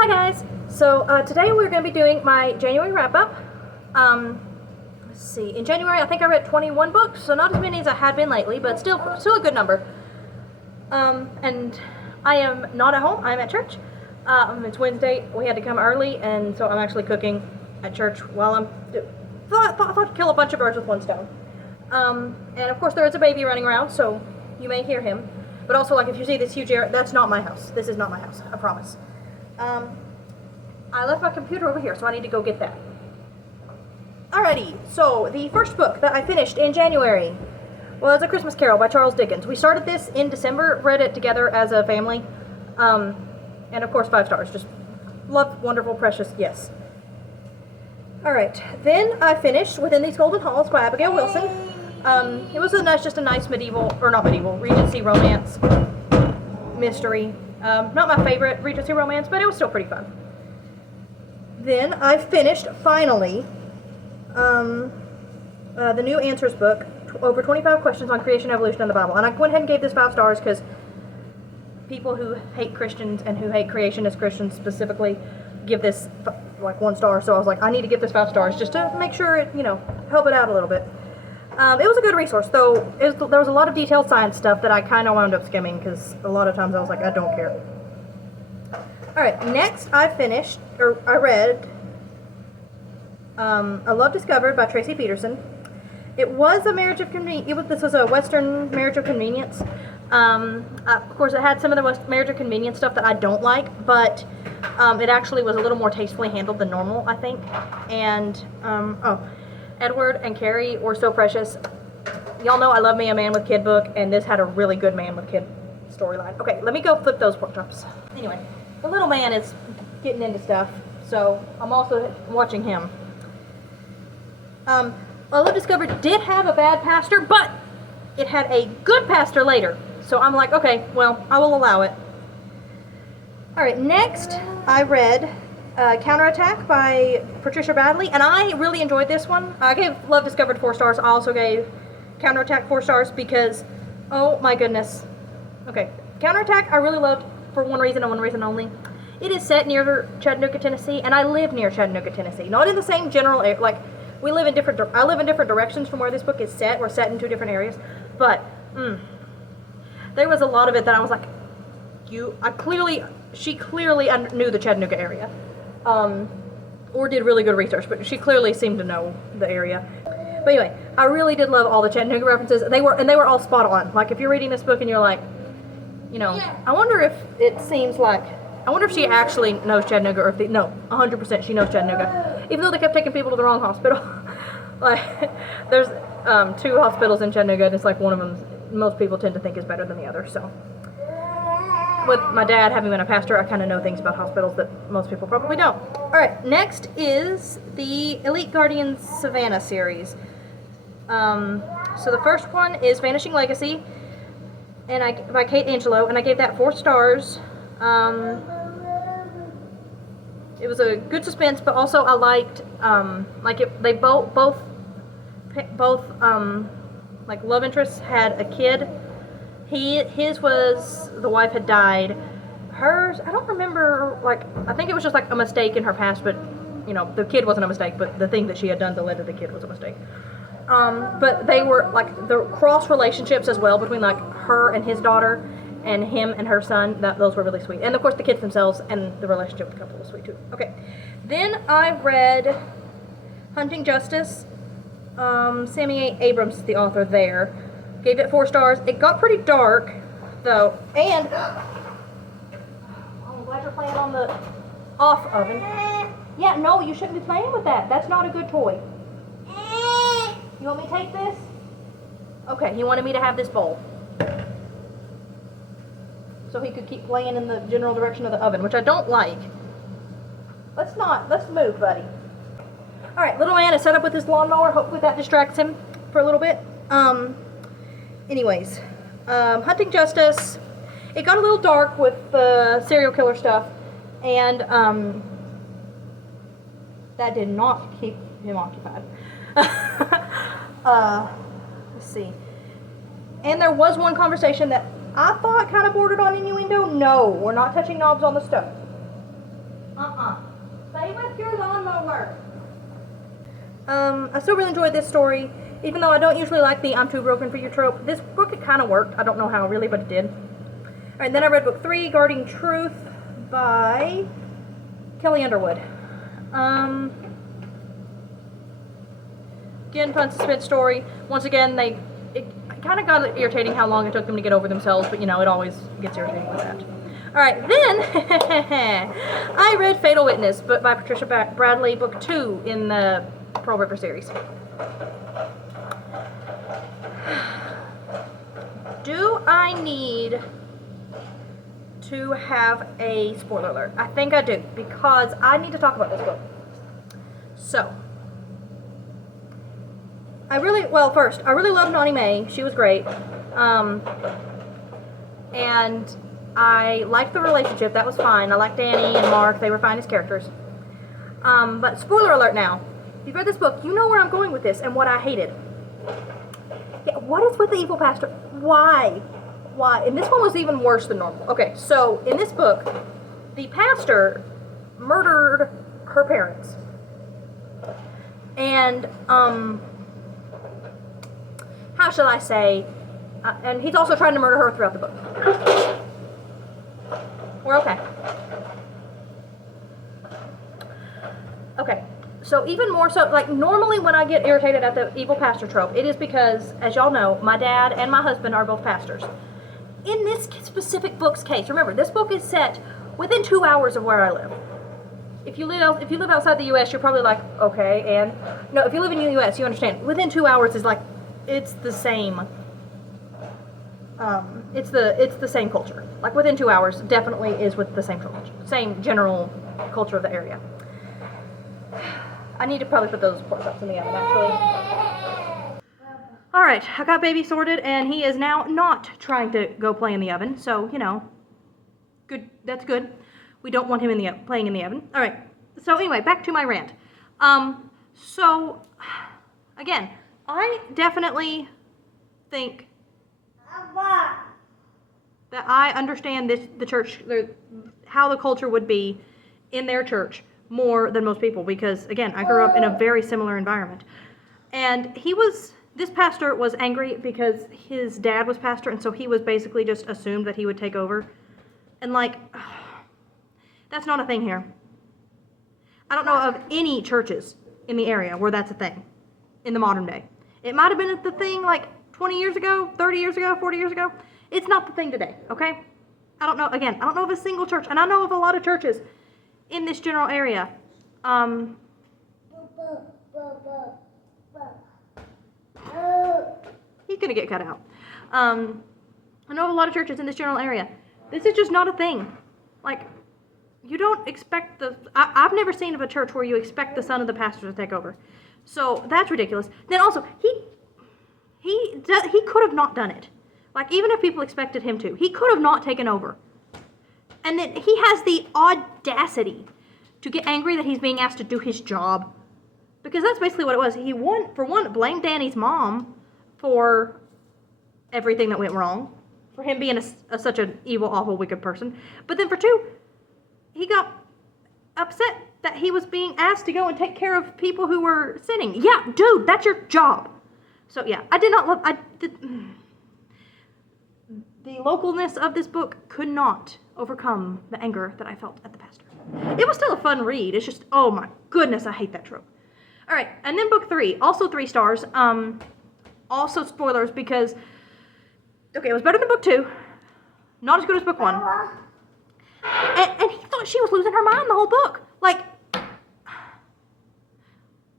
Hi guys! So today we're going to be doing my January wrap-up. Let's see, in January I think I read 21 books, so not as many as I had been lately, but still a good number. And I am not at home, I'm at church. It's Wednesday, we had to come early, and so I'm actually cooking at church while I'm thought to kill a bunch of birds with one stone. And of course there is a baby running around, so you may hear him. But also, like, if you see this huge area, that's not my house. This is not my house, I promise. I left my computer over here, so I need to go get that. Alrighty, so the first book that I finished in January was A Christmas Carol by Charles Dickens. We started this in December, read it together as a family, and of course 5 stars. Just love, wonderful, precious, yes. Alright, then I finished Within These Golden Halls by Abigail Wilson. It was just a nice medieval, or not medieval, Regency romance, mystery. Not my favorite Regency romance, but it was still pretty fun. Then I finished, finally, the New Answers book, over 25 questions on creation, evolution, and the Bible. And I went ahead and gave this 5 stars because people who hate Christians and who hate creationist Christians specifically give this like 1 star. So I was like, I need to give this 5 stars just to make sure it, help it out a little bit. It was a good resource, though there was a lot of detailed science stuff that I kind of wound up skimming because a lot of times I was like, I don't care. Alright, next I read A Love Discovered by Tracy Peterson. It was a marriage of convenience. This was a Western marriage of convenience. Of course, it had some of the marriage of convenience stuff that I don't like, but it actually was a little more tastefully handled than normal, I think. And, Edward and Carrie were so precious. Y'all know I love me a man with kid book, and this had a really good man with kid storyline. Okay, let me go flip those pork chops. Anyway, the little man is getting into stuff, so I'm also watching him. A Love Discovered did have a bad pastor, but it had a good pastor later. So I'm like, okay, well, I will allow it. Alright, next I read Counterattack by Patricia Badley, and I really enjoyed this one. I gave Love Discovered 4 stars. I also gave Counterattack 4 stars because, oh my goodness. Okay, Counterattack I really loved for one reason and one reason only. It is set near Chattanooga, Tennessee, and I live near Chattanooga, Tennessee. Not in the same general area, like, I live in different directions from where this book is set. We're set in 2 different areas, but there was a lot of it that I was like, she clearly knew the Chattanooga area. Or did really good research, but she clearly seemed to know the area. But anyway, I really did love all the Chattanooga references. They were all spot on. Like, if you're reading this book and you're like, I wonder if she actually knows Chattanooga, or if no, 100% she knows Chattanooga. Even though they kept taking people to the wrong hospital. Like, there's 2 hospitals in Chattanooga, and it's like one of them most people tend to think is better than the other, so. With my dad having been a pastor, I kind of know things about hospitals that most people probably don't. Alright, next is the Elite Guardians Savannah series. So the first one is Vanishing Legacy by Kate Angelo, and I gave that 4 stars. It was a good suspense, but also I liked, they both love interests had a kid. His was, the wife had died. Hers, I don't remember, I think it was just like a mistake in her past, but, the kid wasn't a mistake, but the thing that she had done that led to the kid was a mistake. But they were, the cross relationships as well between, her and his daughter, and him and her son, those were really sweet. And, of course, the kids themselves and the relationship with the couple was sweet, too. Okay. Then I read Hunting Justice. Sammy A. Abrams is the author there. Gave it 4 stars. It got pretty dark, though, and I'm glad you're playing on the off oven. Yeah, no, you shouldn't be playing with that. That's not a good toy. You want me to take this? Okay, he wanted me to have this bowl, so he could keep playing in the general direction of the oven, which I don't like. Let's move, buddy. Alright, little man is set up with his lawnmower. Hopefully that distracts him for a little bit. Anyways, Hunting Justice, it got a little dark with the serial killer stuff, and that did not keep him occupied. Let's see. And there was one conversation that I thought kind of bordered on innuendo. No, we're not touching knobs on the stove. Stay with your lawnmower. I still really enjoyed this story, even though I don't usually like the I'm too broken for you trope. This book, it kind of worked. I don't know how really, but it did. Alright, then I read book 3, Guarding Truth by Kelly Underwood. Again, fun suspense story. Once again, it kind of got irritating how long it took them to get over themselves, but you know, it always gets irritating with that. Alright, then I read Fatal Witness, but by Patricia Bradley, book 2 in the Pearl River series. Do I need to have a spoiler alert? I think I do, because I need to talk about this book. So, first, I really loved Nani May. She was great. And I liked the relationship. That was fine. I liked Danny and Mark. They were fine as characters. But spoiler alert now. If you've read this book, you know where I'm going with this and what I hated. Yeah, what is with the evil pastor? Why? Why? And this one was even worse than normal. Okay, so in this book, the pastor murdered her parents. And, how shall I say, and he's also trying to murder her throughout the book. We're okay. Okay, so even more so, like normally when I get irritated at the evil pastor trope, it is because, as y'all know, my dad and my husband are both pastors. In this specific book's case, remember, this book is set within 2 hours of where I live. If you live outside the U.S., you're probably like, okay, and no, if you live in the U.S., you understand. Within 2 hours is like, it's the same. It's the same culture. Like within 2 hours, definitely is with the same culture, same general culture of the area. I need to probably put those pork chops in the oven, actually. All right, I got baby sorted, and he is now not trying to go play in the oven. So you know, good. That's good. We don't want him playing in the oven. All right. So anyway, back to my rant. So again, I definitely think that I understand the church, how the culture would be in their church more than most people, because again, I grew up in a very similar environment. And this pastor was angry because his dad was pastor, and so he was basically just assumed that he would take over. And like, that's not a thing here. I don't know of any churches in the area where that's a thing in the modern day. It might have been the thing like 20 years ago, 30 years ago, 40 years ago. It's not the thing today, okay? I don't know of a single church, and I know of a lot of churches in this general area. He's gonna get cut out. I know of a lot of churches in this general area. This is just not a thing. Like, you don't expect I've never seen of a church where you expect the son of the pastor to take over. So that's ridiculous. Then also, he could have not done it. Like, even if people expected him to, he could have not taken over. And then he has the audacity to get angry that he's being asked to do his job. Because that's basically what it was. He, blamed Danny's mom for everything that went wrong. For him being such an evil, awful, wicked person. But then for two, he got upset that he was being asked to go and take care of people who were sinning. Yeah, dude, that's your job. So yeah, the localness of this book could not overcome the anger that I felt at the pastor. It was still a fun read. It's just, oh my goodness, I hate that trope. All right, and then book 3, also 3 stars. Also spoilers because, okay, it was better than book 2. Not as good as book 1. And he thought she was losing her mind the whole book. Like,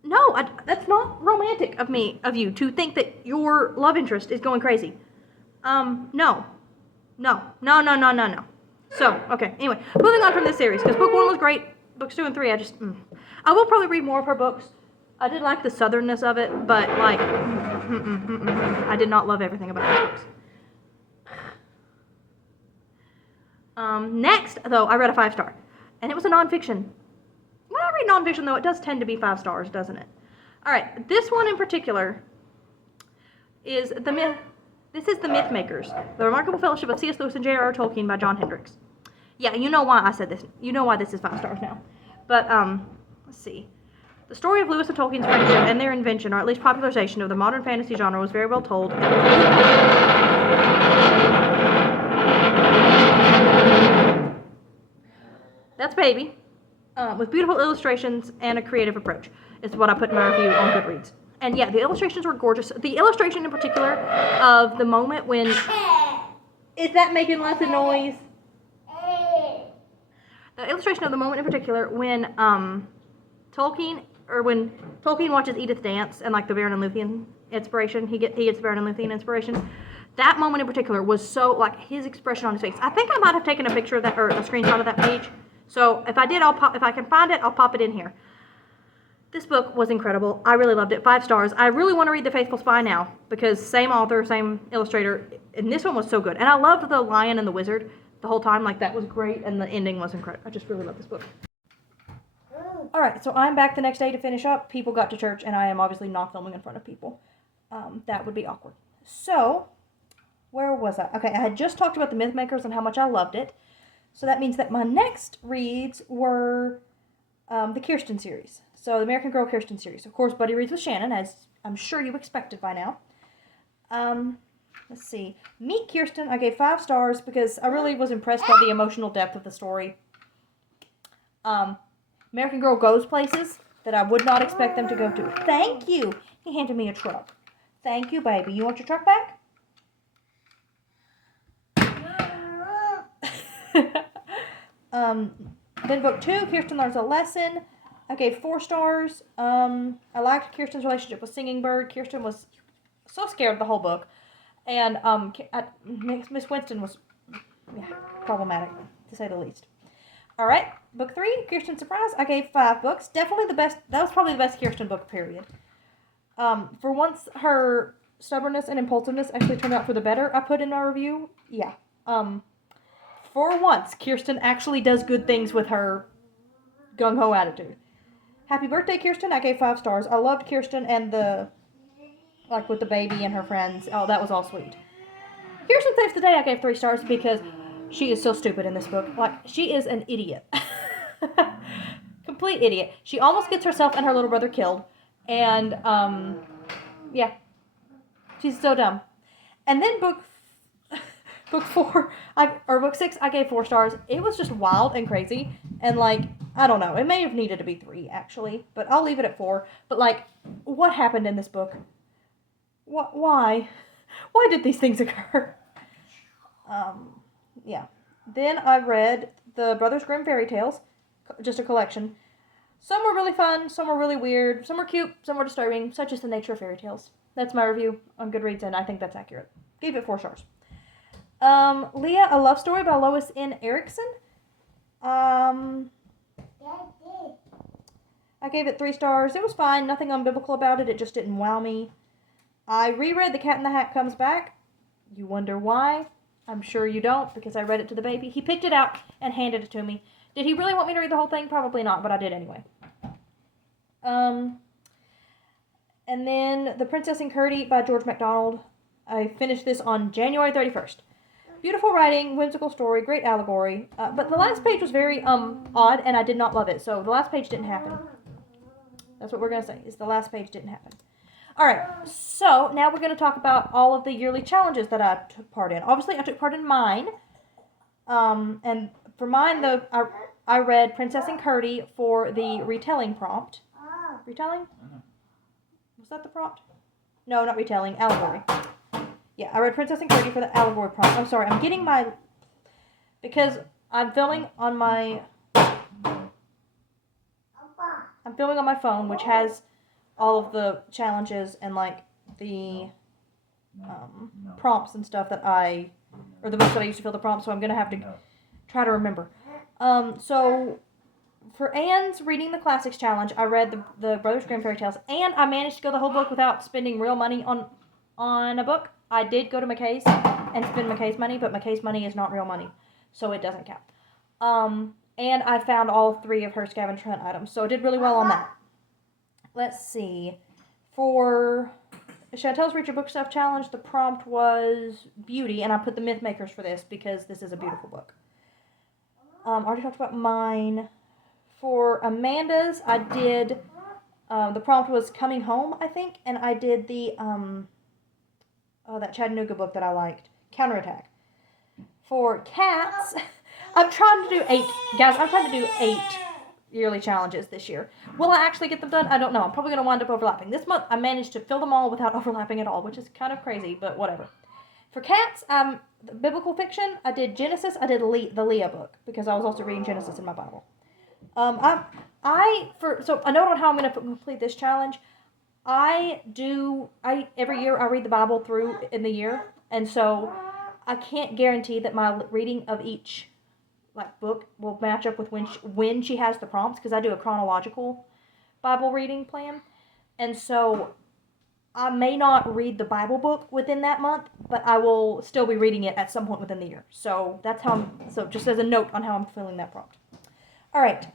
no, that's not romantic of you to think that your love interest is going crazy. No. So, okay, anyway, moving on from this series, because book 1 was great, books 2 and 3, I will probably read more of her books. I did like the southernness of it, but, like, I did not love everything about those books. Next, though, I read a 5-star, and it was a nonfiction. When I read nonfiction, though, it does tend to be 5 stars, doesn't it? All right, this one in particular is the myth. This is The Mythmakers, The Remarkable Fellowship of C.S. Lewis and J.R.R. Tolkien by John Hendricks. Yeah, you know why I said this. You know why this is 5 stars now. But, let's see. The story of Lewis and Tolkien's friendship and their invention, or at least popularization of the modern fantasy genre, was very well told. That's Baby. With beautiful illustrations and a creative approach, is what I put in my review on Goodreads. And yeah, the illustrations were gorgeous. The illustration in particular of the moment when... Is that making lots of noise? The illustration of the moment in particular when Tolkien watches Edith dance and like the Beren and Luthien inspiration, he gets the Beren and Luthien inspiration. That moment in particular was so, like, his expression on his face. I think I might have taken a picture of that, or a screenshot of that page. So if I did, if I can find it, I'll pop it in here. This book was incredible. I really loved it. 5 stars. I really want to read The Faithful Spy now because same author, same illustrator, and this one was so good. And I loved the Lion and the Wizard the whole time. Like, that was great, and the ending was incredible. I just really love this book. All right, so I'm back the next day to finish up. People got to church, and I am obviously not filming in front of people. That would be awkward. So, where was I? Okay, I had just talked about The Mythmakers and how much I loved it. So that means that my next reads were the Kirsten series. So the American Girl Kirsten series. Of course, Buddy reads with Shannon, as I'm sure you expected by now. Let's see. Meet Kirsten, I gave 5 stars because I really was impressed by the emotional depth of the story. American Girl goes places that I would not expect them to go to. Thank you. He handed me a truck. Thank you, baby. You want your truck back? Then book 2, Kirsten Learns a Lesson. I gave 4 stars. I liked Kirsten's relationship with Singing Bird. Kirsten was so scared the whole book. And Miss Winston was problematic, to say the least. Alright, book 3, Kirsten Surprise. I gave 5 books. Definitely the best. That was probably the best Kirsten book, period. For once, her stubbornness and impulsiveness actually turned out for the better, I put in my review. Yeah. For once, Kirsten actually does good things with her gung-ho attitude. Happy birthday, Kirsten. I gave 5 stars. I loved Kirsten and with the baby and her friends. Oh, that was all sweet. Kirsten Saves the Day, I gave 3 stars because she is so stupid in this book. Like, she is an idiot. Complete idiot. She almost gets herself and her little brother killed. And, yeah. She's so dumb. And then book 6, I gave 4 stars. It was just wild and crazy. And, like, I don't know. It may have needed to be 3, actually. But I'll leave it at 4. But, like, what happened in this book? Why? Why did these things occur? Yeah. Then I read the Brothers Grimm fairy tales. Just a collection. Some were really fun. Some were really weird. Some were cute. Some were disturbing. Such is the nature of fairy tales. That's my review on Goodreads, and I think that's accurate. Gave it 4 stars. Leah, A Love Story by Lois N. Erickson. I gave it 3 stars. It was fine. Nothing unbiblical about it. It just didn't wow me. I reread The Cat in the Hat Comes Back. You wonder why? I'm sure you don't, because I read it to the baby. He picked it out and handed it to me. Did he really want me to read the whole thing? Probably not, but I did anyway. And then The Princess and Curdie by George MacDonald. I finished this on January 31st. Beautiful writing, whimsical story, great allegory. But the last page was very odd, and I did not love it. So the last page didn't happen. That's what we're going to say, is the last page didn't happen. Alright, so now we're going to talk about all of the yearly challenges that I took part in. Obviously, I took part in mine. And for mine, I read Princess and Curdie for the retelling prompt. Retelling? Was that the prompt? No, not retelling. Allegory. Yeah, I read Princess and Curdie for the allegory prompt. I'm sorry, I'm getting my... Because I'm filming on my... phone, which has all of the challenges and, like, the prompts and stuff that or the books that I used to fill the prompts, so I'm going to have to try to remember. So, for Anne's Reading the Classics Challenge, I read the Brothers Grimm fairy tales, and I managed to go the whole book without spending real money on a book. I did go to McKay's and spend McKay's money, but McKay's money is not real money, so it doesn't count. And I found all 3 of her scavenger hunt items, so I did really well on that. Let's see. For Chantel's Read Your Book Stuff Challenge, the prompt was beauty, and I put the Mythmakers for this because this is a beautiful book. Already talked about mine. For Amanda's, I did, the prompt was Coming Home, I think, and I did the, that Chattanooga book that I liked, Counterattack. For Cats, I'm trying to do 8, guys, I'm trying to do 8 yearly challenges this year. Will I actually get them done? I don't know. I'm probably going to wind up overlapping. This month, I managed to fill them all without overlapping at all, which is kind of crazy, but whatever. For Cats, biblical fiction, I did Genesis, I did the Leah book, because I was also reading Genesis in my Bible. So a note on how I'm going to complete this challenge. Every year I read the Bible through in the year, and so I can't guarantee that my reading of each book will match up with when she has the prompts, because I do a chronological Bible reading plan, and so I may not read the Bible book within that month, but I will still be reading it at some point within the year. So that's how just as a note on how I'm filling that prompt. All right.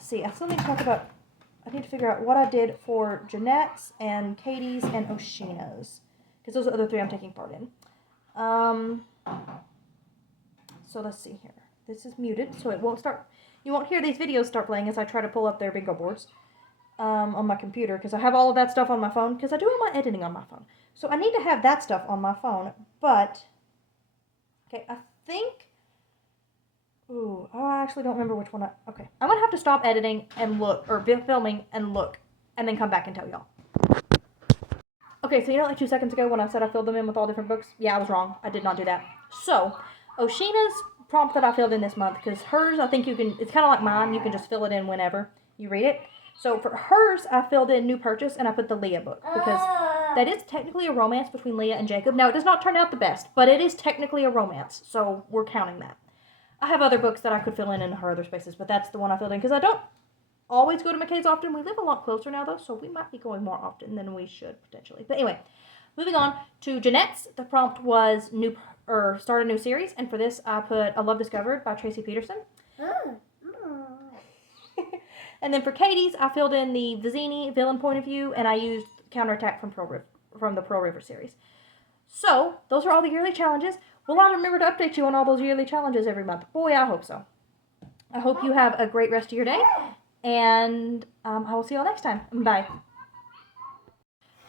See, I still need to I need to figure out what I did for Jeanette's and Katie's and Oshina's, because those are the other 3 I'm taking part in. So let's see here. This is muted, so it won't start. You won't hear these videos start playing as I try to pull up their bingo boards on my computer, because I have all of that stuff on my phone, because I do all my editing on my phone. So I need to have that stuff on my phone, but, okay, I think, I actually don't remember which one okay. I'm going to have to stop editing and look, or filming and look, and then come back and tell y'all. Okay, so you know like 2 seconds ago when I said I filled them in with all different books? Yeah, I was wrong. I did not do that. So, Oshina's prompt that I filled in this month, because hers, I think it's kind of like mine, you can just fill it in whenever you read it. So for hers, I filled in New Purchase, and I put the Leah book, because that is technically a romance between Leah and Jacob. Now, it does not turn out the best, but it is technically a romance, so we're counting that. I have other books that I could fill in her other spaces, but that's the one I filled in, because I don't always go to McKay's often. We live a lot closer now, though, so we might be going more often than we should, potentially. But anyway, moving on to Jeanette's. The prompt was start a new series, and for this, I put A Love Discovered by Tracy Peterson. And then for Katie's, I filled in the Vizzini villain point of view, and I used Counterattack from the Pearl River series. So, those are all the yearly challenges. Will I remember to update you on all those yearly challenges every month? Boy, I hope so. I hope you have a great rest of your day, and I will see you all next time. Bye.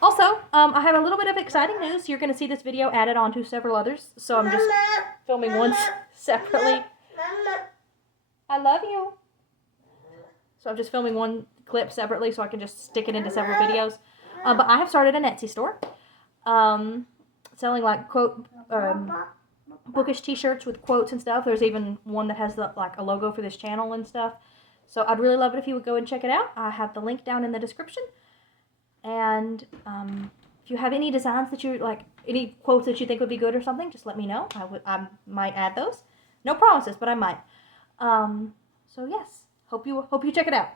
Also, I have a little bit of exciting news. You're going to see this video added on to several others, so I'm just filming one separately. I love you. So I'm just filming one clip separately so I can just stick it into several videos. But I have started a Etsy store, selling bookish t-shirts with quotes and stuff. There's even one that has a logo for this channel and stuff. So I'd really love it if you would go and check it out. I have the link down in the description. And if you have any designs that you any quotes that you think would be good or something, just let me know. I might add those. No promises, but I might. So yes, hope you check it out.